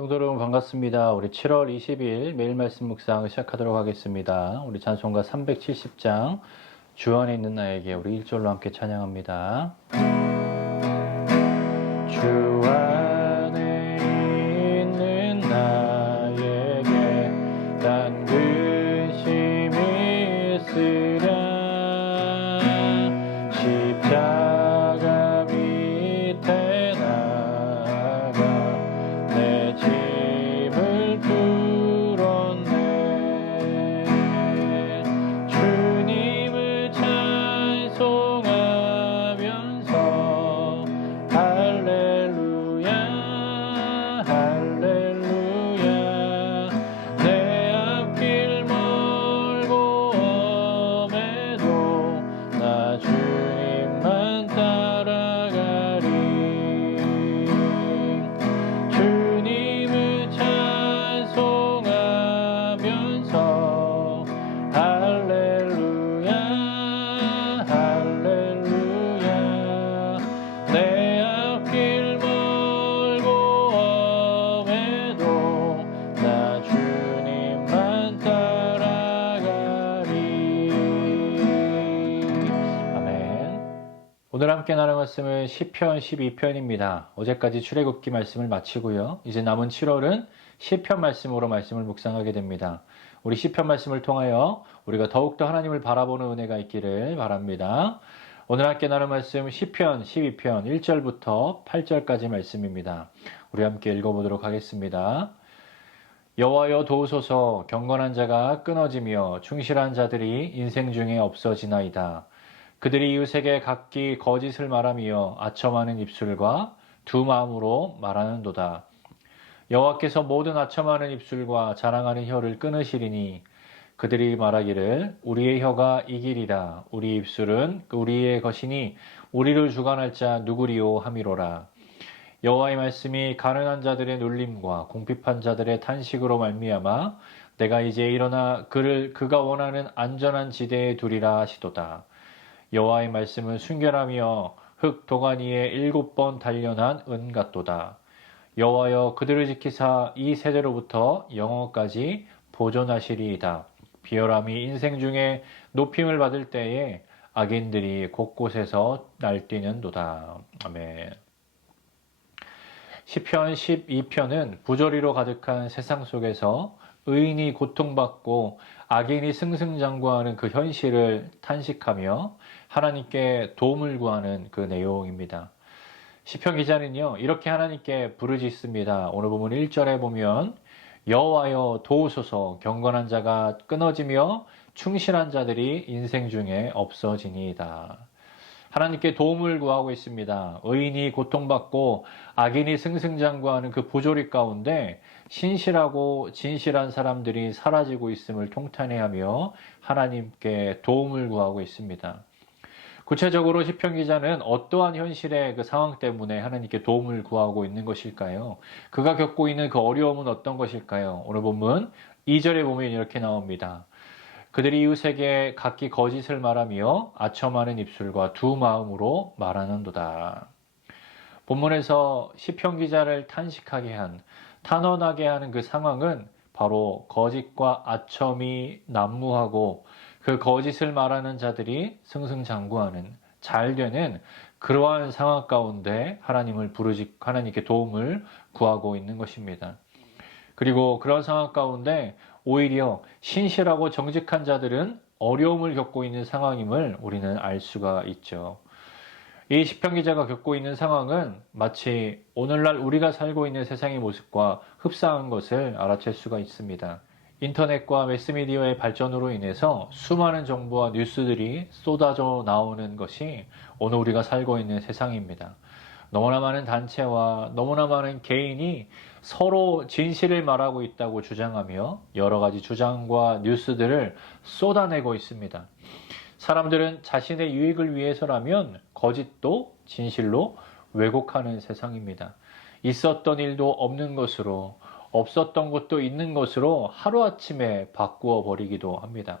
성도 여러분 반갑습니다. 우리 7월 20일 매일 말씀 묵상 시작하도록 하겠습니다. 우리 찬송가 370장 주 안에 있는 나에게 우리 1절로 함께 찬양합니다. 함께 나눌 말씀은 시편 12편입니다. 어제까지 출애굽기 말씀을 마치고요. 이제 남은 7월은 시편 말씀으로 말씀을 묵상하게 됩니다. 우리 시편 말씀을 통하여 우리가 더욱더 하나님을 바라보는 은혜가 있기를 바랍니다. 오늘 함께 나눌 말씀 시편 12편 1절부터 8절까지 말씀입니다. 우리 함께 읽어보도록 하겠습니다. 여호와여 도우소서 경건한 자가 끊어지며 충실한 자들이 인생 중에 없어지나이다. 그들이 이웃에게 각기 거짓을 말하며 아첨하는 입술과 두 마음으로 말하는도다. 여호와께서 모든 아첨하는 입술과 자랑하는 혀를 끊으시리니 그들이 말하기를 우리의 혀가 이길이라 우리 입술은 우리의 것이니 우리를 주관할 자 누구리요 함이로라. 여호와의 말씀이 가난한 자들의 눌림과 공핍한 자들의 탄식으로 말미암아 내가 이제 일어나 그를 그가 원하는 안전한 지대에 두리라 하시도다. 여호와의 말씀은 순결하며 흙 도가니에 일곱 번 단련한 은 같도다. 여호와여 그들을 지키사 이 세대로부터 영원까지 보존하시리이다. 비열함이 인생 중에 높임을 받을 때에 악인들이 곳곳에서 날뛰는도다. 아멘. 시편 12편은 부조리로 가득한 세상 속에서 의인이 고통받고 악인이 승승장구하는 그 현실을 탄식하며 하나님께 도움을 구하는 그 내용입니다. 시편 기자는요 이렇게 하나님께 부르짖습니다. 오늘 보면 1절에 보면 여호와여 도우소서 경건한 자가 끊어지며 충실한 자들이 인생 중에 없어지니이다. 하나님께 도움을 구하고 있습니다. 의인이 고통받고 악인이 승승장구하는 그 부조리 가운데 신실하고 진실한 사람들이 사라지고 있음을 통탄해하며 하나님께 도움을 구하고 있습니다. 구체적으로 시편 기자는 어떠한 현실의 그 상황 때문에 하나님께 도움을 구하고 있는 것일까요? 그가 겪고 있는 그 어려움은 어떤 것일까요? 오늘 본문 2절에 보면 이렇게 나옵니다. 그들이 이웃에게 각기 거짓을 말하며 아첨하는 입술과 두 마음으로 말하는도다. 본문에서 시편 기자를 탄식하게 한 탄원하게 하는 그 상황은 바로 거짓과 아첨이 난무하고 그 거짓을 말하는 자들이 승승장구하는 잘 되는 그러한 상황 가운데 하나님을 부르짖 하나님께 도움을 구하고 있는 것입니다. 그리고 그런 상황 가운데 오히려 신실하고 정직한 자들은 어려움을 겪고 있는 상황임을 우리는 알 수가 있죠. 이 시편 기자가 겪고 있는 상황은 마치 오늘날 우리가 살고 있는 세상의 모습과 흡사한 것을 알아챌 수가 있습니다. 인터넷과 매스미디어의 발전으로 인해서 수많은 정보와 뉴스들이 쏟아져 나오는 것이 오늘 우리가 살고 있는 세상입니다. 너무나 많은 단체와 너무나 많은 개인이 서로 진실을 말하고 있다고 주장하며 여러 가지 주장과 뉴스들을 쏟아내고 있습니다. 사람들은 자신의 유익을 위해서라면 거짓도 진실로 왜곡하는 세상입니다. 있었던 일도 없는 것으로 없었던 것도 있는 것으로 하루아침에 바꾸어 버리기도 합니다.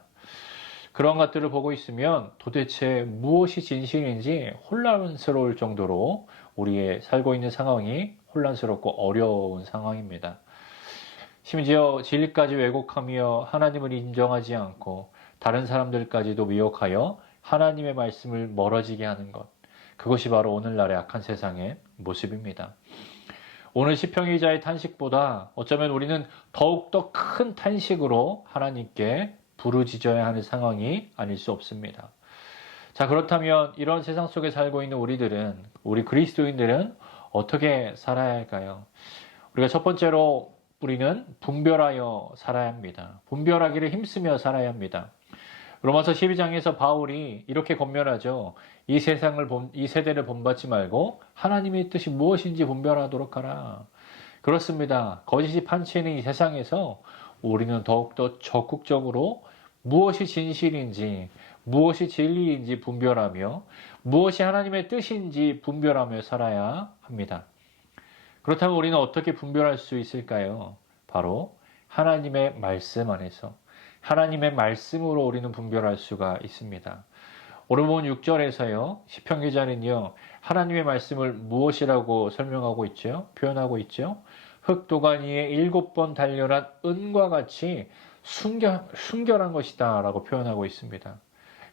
그런 것들을 보고 있으면 도대체 무엇이 진실인지 혼란스러울 정도로 우리의 살고 있는 상황이 혼란스럽고 어려운 상황입니다. 심지어 진리까지 왜곡하며 하나님을 인정하지 않고 다른 사람들까지도 미혹하여 하나님의 말씀을 멀어지게 하는 것. 그것이 바로 오늘날의 악한 세상의 모습입니다. 오늘 시평의자의 탄식보다 어쩌면 우리는 더욱더 큰 탄식으로 하나님께 부르짖어야 하는 상황이 아닐 수 없습니다. 자, 그렇다면 이런 세상 속에 살고 있는 우리들은, 우리 그리스도인들은 어떻게 살아야 할까요? 우리가 첫 번째로 우리는 분별하여 살아야 합니다. 분별하기를 힘쓰며 살아야 합니다. 로마서 12장에서 바울이 이렇게 권면하죠. 이 세상을 본, 이 세대를 본받지 말고 하나님의 뜻이 무엇인지 분별하도록 하라. 그렇습니다. 거짓이 판치는 이 세상에서 우리는 더욱더 적극적으로 무엇이 진실인지, 무엇이 진리인지 분별하며 무엇이 하나님의 뜻인지 분별하며 살아야 합니다. 그렇다면 우리는 어떻게 분별할 수 있을까요? 바로 하나님의 말씀 안에서 하나님의 말씀으로 우리는 분별할 수가 있습니다. 오늘 본 6절에서요. 시편 기자는요. 하나님의 말씀을 무엇이라고 설명하고 있죠? 표현하고 있죠? 위에 일곱 번 단련한 은과 같이 순결, 순결한 것이다 라고 표현하고 있습니다.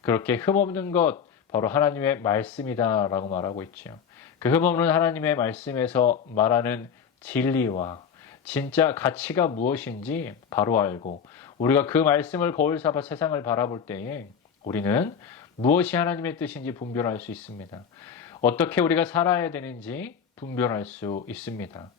그렇게 흠없는 것 바로 하나님의 말씀이다 라고 말하고 있죠. 그 흠없는 하나님의 말씀에서 말하는 진리와 진짜 가치가 무엇인지 바로 알고 우리가 그 말씀을 거울 삼아 세상을 바라볼 때에 우리는 무엇이 하나님의 뜻인지 분별할 수 있습니다. 어떻게 우리가 살아야 되는지 분별할 수 있습니다.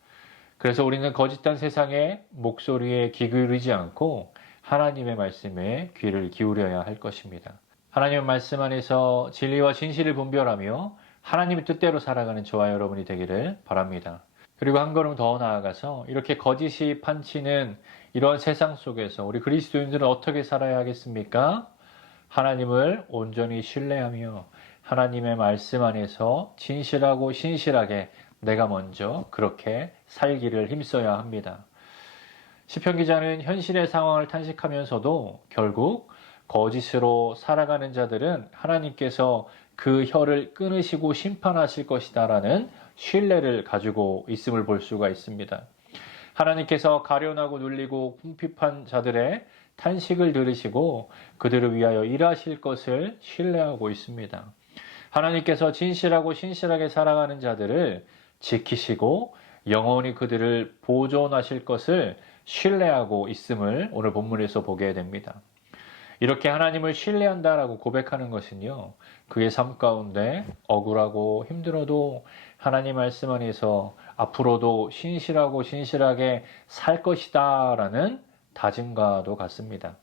그래서 우리는 거짓된 세상의 목소리에 귀 기울이지 않고 하나님의 말씀에 귀를 기울여야 할 것입니다. 하나님의 말씀 안에서 진리와 진실을 분별하며 하나님의 뜻대로 살아가는 저와 여러분이 되기를 바랍니다. 그리고 한 걸음 더 나아가서 이렇게 거짓이 판치는 이런 세상 속에서 우리 그리스도인들은 어떻게 살아야 하겠습니까? 하나님을 온전히 신뢰하며 하나님의 말씀 안에서 진실하고 신실하게 내가 먼저 그렇게 살기를 힘써야 합니다. 시편 기자는 현실의 상황을 탄식하면서도 결국 거짓으로 살아가는 자들은 하나님께서 그 혀를 끊으시고 심판하실 것이다라는 신뢰를 가지고 있음을 볼 수가 있습니다. 하나님께서 가련하고 눌리고 궁핍한 자들의 탄식을 들으시고 그들을 위하여 일하실 것을 신뢰하고 있습니다. 하나님께서 진실하고 신실하게 살아가는 자들을 지키시고 영원히 그들을 보존하실 것을 신뢰하고 있음을 오늘 본문에서 보게 됩니다. 이렇게 하나님을 신뢰한다라고 고백하는 것은요, 그의 삶 가운데 억울하고 힘들어도 하나님 말씀 안에서 앞으로도 신실하고 신실하게 살 것이다 라는 다짐과도 같습니다.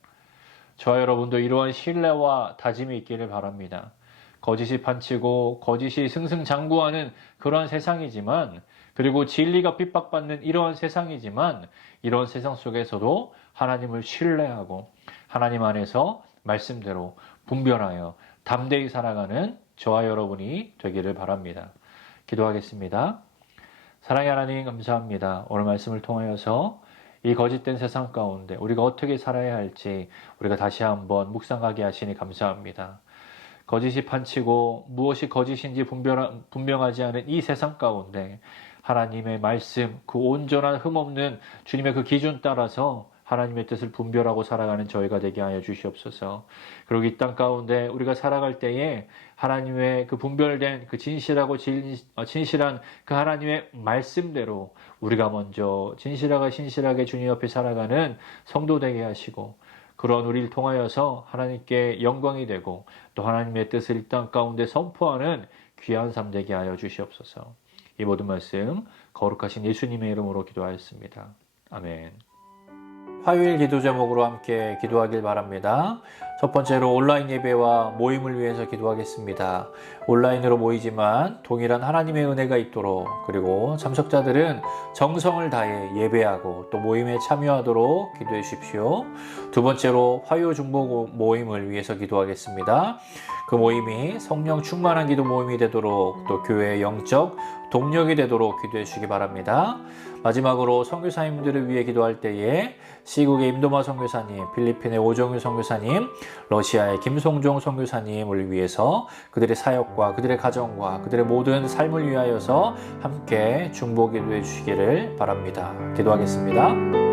저와 여러분도 이러한 신뢰와 다짐이 있기를 바랍니다. 거짓이 판치고 거짓이 승승장구하는 그러한 세상이지만 그리고 진리가 핍박받는 이러한 세상이지만 이런 세상 속에서도 하나님을 신뢰하고 하나님 안에서 말씀대로 분별하여 담대히 살아가는 저와 여러분이 되기를 바랍니다. 기도하겠습니다. 사랑의 하나님 감사합니다. 오늘 말씀을 통하여서 이 거짓된 세상 가운데 우리가 어떻게 살아야 할지 우리가 다시 한번 묵상하게 하시니 감사합니다. 거짓이 판치고 무엇이 거짓인지 분명하지 않은 이 세상 가운데 하나님의 말씀, 그 온전한 흠 없는 주님의 그 기준 따라서 하나님의 뜻을 분별하고 살아가는 저희가 되게 하여 주시옵소서. 이땅 가운데 우리가 살아갈 때에 하나님의 그 분별된 그 진실하고 진, 어, 진실한 그 하나님의 말씀대로 우리가 먼저 진실하고 신실하게 주님 옆에 살아가는 성도 되게 하시고 그런 우리를 통하여서 하나님께 영광이 되고 또 하나님의 뜻을 이 땅 가운데 선포하는 귀한 삶 되게 하여 주시옵소서. 이 모든 말씀 거룩하신 예수님의 이름으로 기도하였습니다. 아멘. 화요일 기도 제목으로 함께 기도하길 바랍니다. 첫 번째로 온라인 예배와 모임을 위해서 기도하겠습니다. 온라인으로 모이지만 동일한 하나님의 은혜가 있도록 그리고 참석자들은 정성을 다해 예배하고 또 모임에 참여하도록 기도해 주십시오. 두 번째로 화요 중보 모임을 위해서 기도하겠습니다. 그 모임이 성령 충만한 기도 모임이 되도록 또 교회의 영적 동력이 되도록 기도해 주시기 바랍니다. 마지막으로 선교사님들을 위해 기도할 때에 시국의 임도마 선교사님, 필리핀의 오정유 선교사님, 러시아의 김송종 선교사님을 위해서 그들의 사역과 그들의 가정과 그들의 모든 삶을 위하여서 함께 중보 기도해 주시기를 바랍니다. 기도하겠습니다.